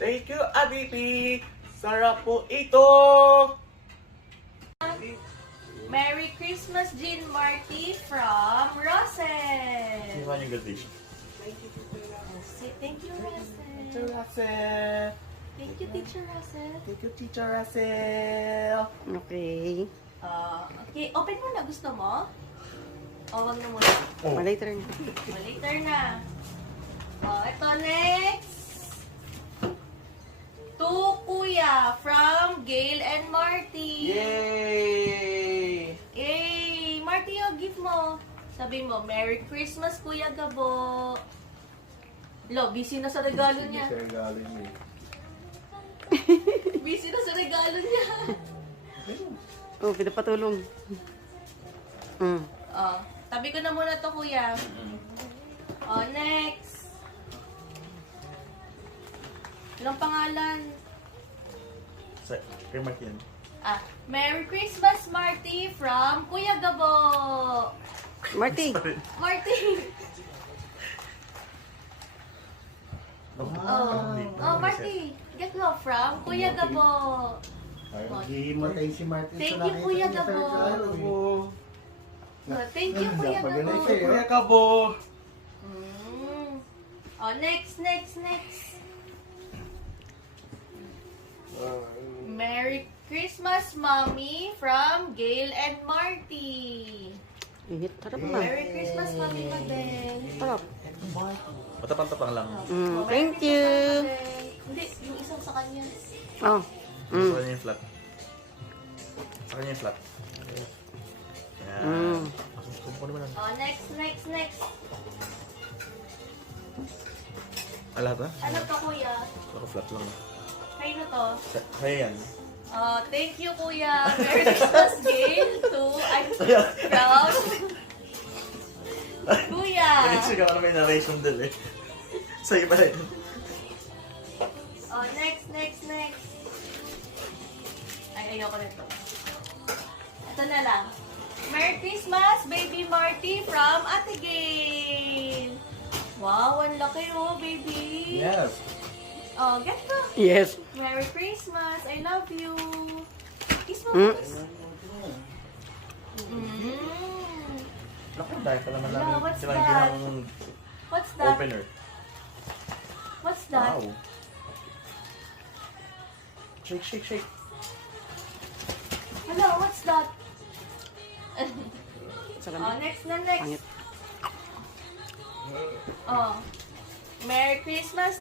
Thank you, Abibi. Sarap po ito. Merry Christmas, Jean Marty from Rosel. Sino ba yung graduation? Thank you, Rosel. Teacher Russell. Thank you, Teacher Rosel. Thank you, Teacher Russell. Okay. Okay, open mo na. Gusto mo? O, wag na muna. Oh. Later na. Later na. Ito next. To Kuya from Gail and Marty. Yay! Yay! Marty, yung gift mo. Sabi mo, Merry Christmas, Kuya Gabo. Lo, busy na sa regalo niya. Busy na sa regalo niya. Oh, pinapatulong. Mm. Tabi ko na muna to, Kuya. Next. Anong pangalan? Kay Mark yan. Merry Christmas, Marty from Kuya Gabo. Marty. Marty. Marty. Get mo from Kuya Gabo. Hihimatay si Martin Thank sa you, nakita Kuya niya sa Gabo. regalo, Thank you, Kuya Napagaling Gabo. siya, Kuya Kabo. Next. Merry Christmas, Mommy from Gail and Marty. Ihit. Sarap na. Merry Christmas, Mommy Madel. Sarap. Matapang-tapang lang. Thank you. Hindi, yung isang sa kanya. Oh. Gusto niya yung flat. Sa kanya yung flat. Yan. Masusukom ko naman. Next. Lahat na? Ano to, Kuya? Ako flat lang. Kayo na to. Kaya yan. Thank you, Kuya. Merry Christmas, Gail. I'm proud. Kuya. Sigaw na may narration din eh. Sa'yo pa rin. Next. Ay, ayoko nito. Ito na lang. Merry Christmas, Baby Marty from Ate Gail. Wow, ang laki baby. Yes. Get mo. Yes. Merry Christmas. I love you. Kiss mo. Naku, dahil ka naman Hello, namin what's silang that? ginang What's that? opener. What's that? Wow. Shake. Hello, what's that? Sarap. Next. Pangit. Merry Christmas,